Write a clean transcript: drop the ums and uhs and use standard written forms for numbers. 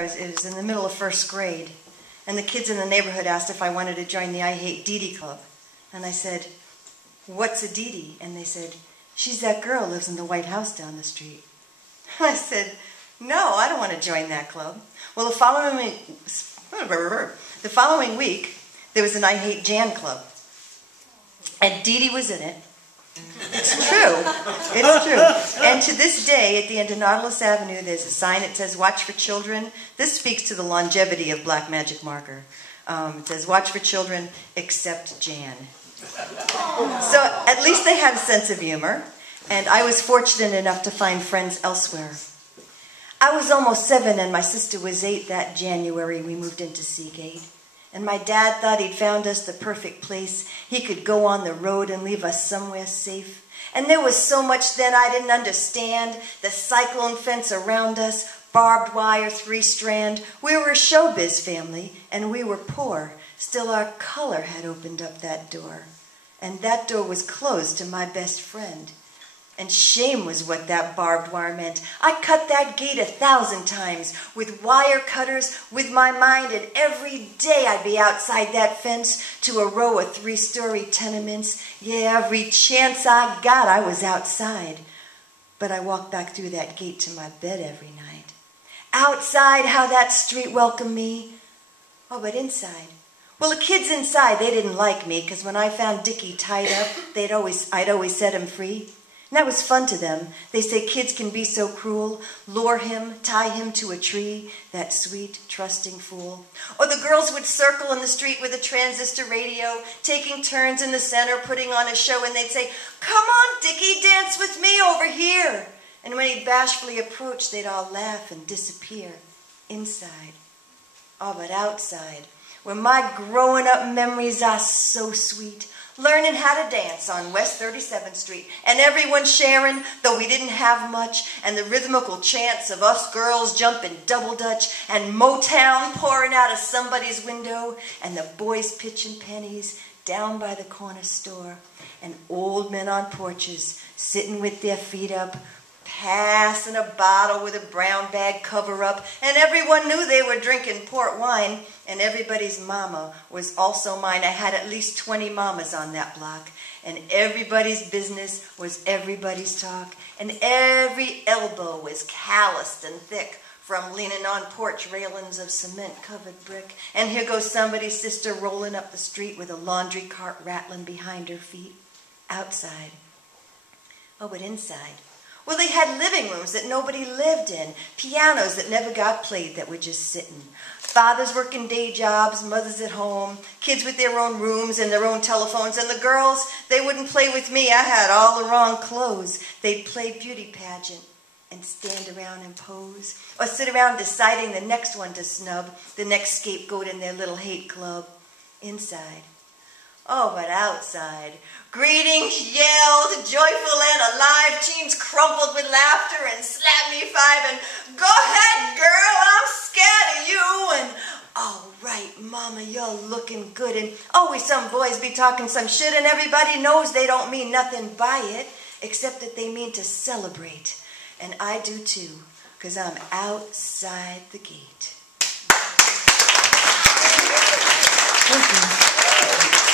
It was in the middle of first grade, and the kids in the neighborhood asked if I wanted to join the I Hate Dee Dee Club. And I said, "What's a Dee Dee?" And they said, "She's that girl who lives in the White House down the street." I said, "No, I don't want to join that club." Well, the following week, there was an I Hate Jan Club, and Dee Dee was in it. It's true. It's true. And to this day, at the end of Nautilus Avenue, there's a sign that says, "Watch for Children." This speaks to the longevity of black magic marker. It says, "Watch for children, except Jan." So at least they had a sense of humor, and I was fortunate enough to find friends elsewhere. I was almost 7 and my sister was 8 that January we moved into Seagate. And my dad thought he'd found us the perfect place. He could go on the road and leave us somewhere safe. And there was so much then I didn't understand. The cyclone fence around us, barbed wire 3-strand. We were a showbiz family, and we were poor. Still our color had opened up that door. And that door was closed to my best friend. And shame was what that barbed wire meant. I cut that gate 1,000 times with wire cutters, with my mind, and every day I'd be outside that fence to a row of 3-story tenements. Yeah, every chance I got, I was outside. But I walked back through that gate to my bed every night. Outside, how that street welcomed me. Oh, but inside. Well, the kids inside, they didn't like me, because when I found Dickie tied up, I'd always set him free. And that was fun to them. They say kids can be so cruel. Lure him, tie him to a tree, that sweet, trusting fool. Or the girls would circle in the street with a transistor radio, taking turns in the center, putting on a show, and they'd say, "Come on, Dickie, dance with me over here." And when he'd bashfully approach, they'd all laugh and disappear. Inside. Oh, but outside, where my growing up memories are so sweet. Learning how to dance on West 37th Street, and everyone sharing, though we didn't have much, and the rhythmical chants of us girls jumping double dutch, and Motown pouring out of somebody's window, and the boys pitching pennies down by the corner store, and old men on porches sitting with their feet up, passing a bottle with a brown bag cover up, and everyone knew they were drinking port wine, and everybody's mama was also mine. I had at least 20 mamas on that block, and everybody's business was everybody's talk, and every elbow was calloused and thick from leaning on porch railings of cement-covered brick, and here goes somebody's sister rolling up the street with a laundry cart rattling behind her feet. Outside. Oh, but inside. Well, they had living rooms that nobody lived in, pianos that never got played that were just sitting. Fathers working day jobs, mothers at home, kids with their own rooms and their own telephones, and the girls, they wouldn't play with me. I had all the wrong clothes. They'd play beauty pageant and stand around and pose, or sit around deciding the next one to snub, the next scapegoat in their little hate club. Inside. Oh, but outside, greetings yelled, joyful and alive, teens crumpled with laughter and slapped me 5 and, "Go ahead, girl, I'm scared of you," and, "All right, mama, you're looking good," and always some boys be talking some shit, and everybody knows they don't mean nothing by it, except that they mean to celebrate, and I do too, because I'm outside the gate. Thank you.